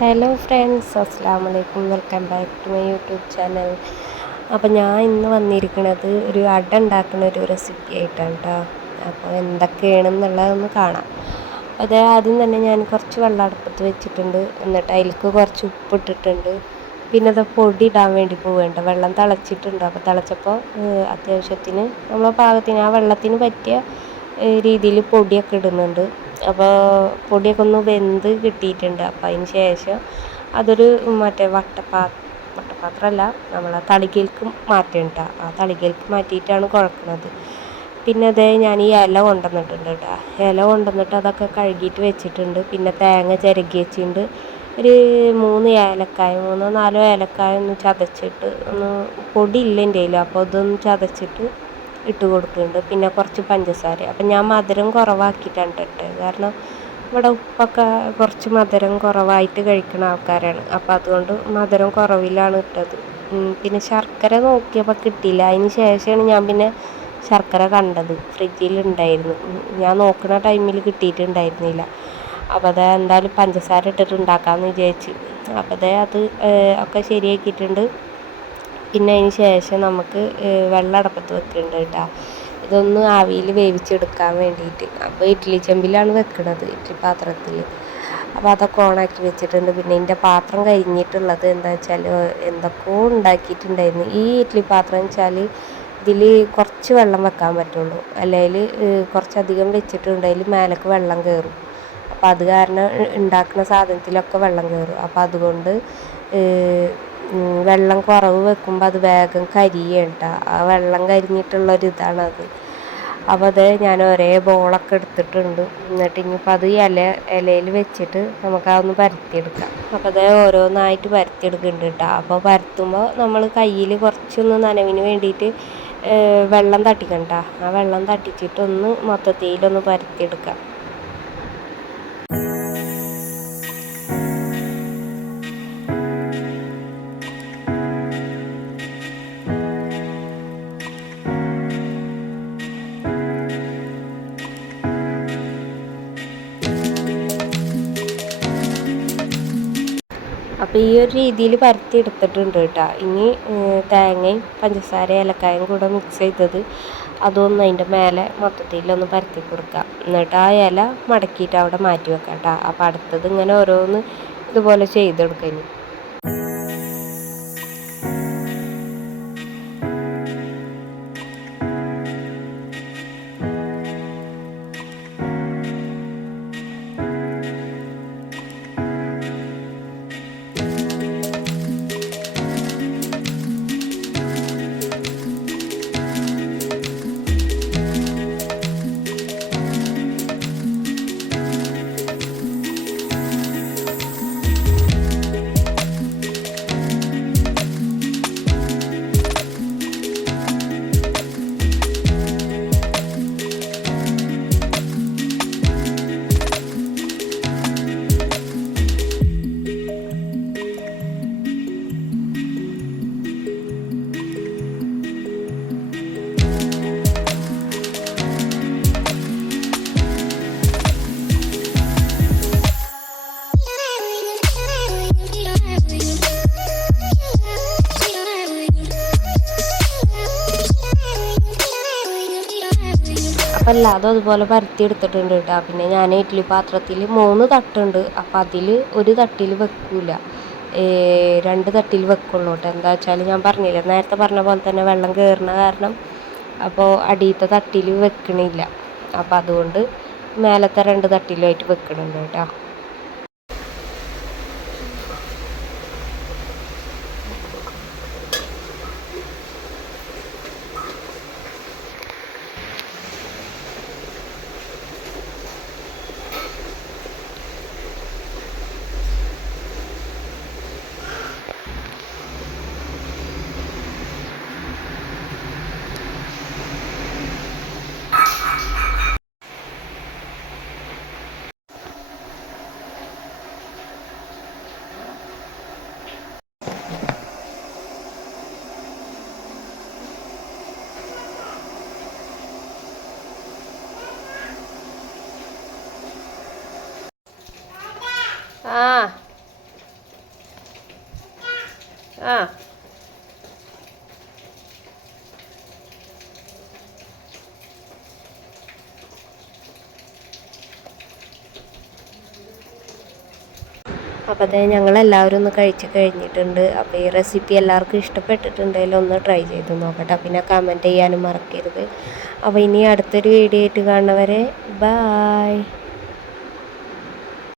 Hello friends, അസ്സാം വലൈക്കും. Welcome back to my YouTube channel. അപ്പോൾ ഞാൻ ഇന്ന് വന്നിരിക്കുന്നത് ഒരു അട ഉണ്ടാക്കുന്ന ഒരു റെസിപ്പി ആയിട്ടാണ് കേട്ടോ. അപ്പോൾ എന്തൊക്കെയാണെന്നുള്ളതൊന്ന് കാണാം. അത് ആദ്യം തന്നെ ഞാൻ കുറച്ച് വെള്ളം അടുപ്പത്ത് വെച്ചിട്ടുണ്ട്. എന്നിട്ട് അതിലേക്ക് കുറച്ച് ഉപ്പിട്ടിട്ടുണ്ട്. പിന്നെ അത് പൊടി ഇടാൻ വേണ്ടി പോവേണ്ട വെള്ളം തിളച്ചിട്ടുണ്ട്. അപ്പോൾ തിളച്ചപ്പോൾ അത്യാവശ്യത്തിന് നമ്മളെ പാകത്തിന് ആ വെള്ളത്തിന് പറ്റിയ രീതിയിൽ പൊടിയൊക്കെ ഇടുന്നുണ്ട്. അപ്പോൾ പൊടിയൊക്കെ ഒന്ന് വെന്ത് കിട്ടിയിട്ടുണ്ട്. അപ്പോൾ അതിന് ശേഷം അതൊരു മറ്റേ വട്ടപാത്രമല്ല, നമ്മളെ തളികയിലേക്ക് മാറ്റേണ്ട. ആ തളികയിലേക്ക് മാറ്റിയിട്ടാണ് കുഴക്കുന്നത്. പിന്നെ അതേ ഞാൻ ഈ ഇല കൊണ്ടുവന്നിട്ടുണ്ട് കേട്ടോ. ഇല കൊണ്ടുവന്നിട്ട് അതൊക്കെ കഴുകിയിട്ട് വെച്ചിട്ടുണ്ട്. പിന്നെ തേങ്ങ ചിരകി വെച്ചിട്ടുണ്ട്. ഒരു 3 ഏലക്കായ 3-4 ഏലക്കായ ഒന്ന് ചതച്ചിട്ട്, ഒന്ന് പൊടി ഇല്ല എൻ്റെ കയ്യിൽ, അപ്പോൾ അതൊന്ന് ചതച്ചിട്ട് ഇട്ട് കൊടുക്കുന്നുണ്ട്. പിന്നെ കുറച്ച് പഞ്ചസാര. അപ്പം ഞാൻ മധുരം കുറവാക്കിയിട്ടാണ് ഇട്ടത്. കാരണം ഇവിടെ ഉപ്പൊക്കെ കുറച്ച് മധുരം കുറവായിട്ട് കഴിക്കുന്ന ആൾക്കാരാണ്. അപ്പോൾ അതുകൊണ്ട് മധുരം കുറവിലാണ് ഇട്ടത്. പിന്നെ ശർക്കര നോക്കിയപ്പോൾ കിട്ടിയില്ല. അതിന് ശേഷമാണ് ഞാൻ പിന്നെ ശർക്കര കണ്ടത്. ഫ്രിഡ്ജിലുണ്ടായിരുന്നു. ഞാൻ നോക്കുന്ന ടൈമിൽ കിട്ടിയിട്ടുണ്ടായിരുന്നില്ല. അപ്പോൾ അത് എന്തായാലും പഞ്ചസാര ഇട്ടിട്ട് ഉണ്ടാക്കാമെന്ന് വിചാരിച്ച്. അപ്പോൾ അത് ഒക്കെ ശരിയാക്കിയിട്ടുണ്ട്. പിന്നെ അതിന് ശേഷം നമുക്ക് വെള്ളം അടുപ്പത്ത് വെക്കുന്നുണ്ട് കേട്ടോ. ഇതൊന്ന് ആവിയിൽ വേവിച്ചെടുക്കാൻ വേണ്ടിയിട്ട്. അപ്പോൾ ഇഡ്ഡലി ചെമ്പിലാണ് വെക്കുന്നത്, ഇഡ്ഡലി പാത്രത്തിൽ. അപ്പോൾ അതൊക്കെ ഓണാക്കി വെച്ചിട്ടുണ്ട്. പിന്നെ എൻ്റെ പാത്രം കഴിഞ്ഞിട്ടുള്ളത് എന്താ വെച്ചാൽ എന്തൊക്കെയോ ഉണ്ടാക്കിയിട്ടുണ്ടായിരുന്നു. ഈ ഇഡ്ഡലി പാത്രം വെച്ചാൽ ഇതിൽ കുറച്ച് വെള്ളം വെക്കാൻ പറ്റുള്ളൂ. അല്ലെങ്കിൽ കുറച്ചധികം വെച്ചിട്ടുണ്ടെങ്കിൽ മേലേക്ക് വെള്ളം കയറും. അപ്പോൾ അത് കാരണം ഉണ്ടാക്കുന്ന സാധനത്തിലൊക്കെ വെള്ളം കയറും. അപ്പോൾ അതുകൊണ്ട് വെള്ളം കുറവ് വെക്കുമ്പോൾ അത് വേഗം കരിയേണ്ട. ആ വെള്ളം കരിഞ്ഞിട്ടുള്ളൊരിതാണത്. അപ്പോൾ അത് ഞാൻ ഒരേ ബോളൊക്കെ എടുത്തിട്ടുണ്ട്. എന്നിട്ട് ഇനിയിപ്പോൾ അത് ഇലയിൽ വെച്ചിട്ട് നമുക്ക് അതൊന്ന് പരത്തിയെടുക്കാം. അപ്പോൾ അത് ഓരോന്നായിട്ട് പരത്തിയെടുക്കുന്നുണ്ട് കേട്ടോ. അപ്പോൾ പരത്തുമ്പോൾ നമ്മൾ കയ്യിൽ കുറച്ചൊന്ന് നനവിന് വേണ്ടിയിട്ട് വെള്ളം തട്ടിക്കണ്ട. ആ വെള്ളം തട്ടിച്ചിട്ടൊന്ന് മൊത്തത്തിലൊന്ന് പരത്തിയെടുക്കാം. അപ്പോൾ ഈ ഒരു രീതിയിൽ പരത്തി എടുത്തിട്ടുണ്ട് കേട്ടോ. ഇനി തേങ്ങയും പഞ്ചസാര ഏലക്കായും കൂടെ മിക്സ് ചെയ്തത് അതൊന്ന് അതിൻ്റെ മേലെ മൊത്തത്തിലൊന്ന് പരത്തി കൊടുക്കാം. എന്നിട്ട് ആ ഇല മടക്കിയിട്ട് അവിടെ മാറ്റി വെക്കാം കേട്ടോ. അപ്പോൾ അടുത്തത് ഇങ്ങനെ ഓരോന്ന് ഇതുപോലെ ചെയ്തെടുക്കാം. ഇനി അപ്പം അല്ലാതെ അതുപോലെ പരത്തി എടുത്തിട്ടുണ്ട് കേട്ടോ. പിന്നെ ഞാൻ ഇഡ്ഡലി പാത്രത്തിൽ 3 തട്ടുണ്ട്. അപ്പോൾ അതിൽ ഒരു തട്ടിൽ വെക്കില്ല, 2 തട്ടിൽ വെക്കുള്ളൂ കേട്ടോ. എന്താ വെച്ചാൽ ഞാൻ പറഞ്ഞില്ല, നേരത്തെ പറഞ്ഞ പോലെ തന്നെ വെള്ളം കയറുന്ന കാരണം അപ്പോൾ അടിയത്തെ തട്ടിൽ വെക്കണില്ല. അപ്പോൾ അതുകൊണ്ട് മേലത്തെ 2 തട്ടിലുമായിട്ട് വെക്കണുണ്ട് കേട്ടോ. ആ ആ അപ്പോൾ അതേ ഞങ്ങളെല്ലാവരും ഒന്ന് കഴിച്ച് കഴിഞ്ഞിട്ടുണ്ട്. അപ്പോൾ ഈ റെസിപ്പി എല്ലാവർക്കും ഇഷ്ടപ്പെട്ടിട്ടുണ്ടെങ്കിൽ ഒന്ന് ട്രൈ ചെയ്ത് നോക്കട്ടെ. പിന്നെ കമൻറ്റ് ചെയ്യാനും മറക്കരുത്. അപ്പോൾ ഇനി അടുത്തൊരു വീഡിയോ ആയിട്ട് കാണുന്നവരെ ബായ്.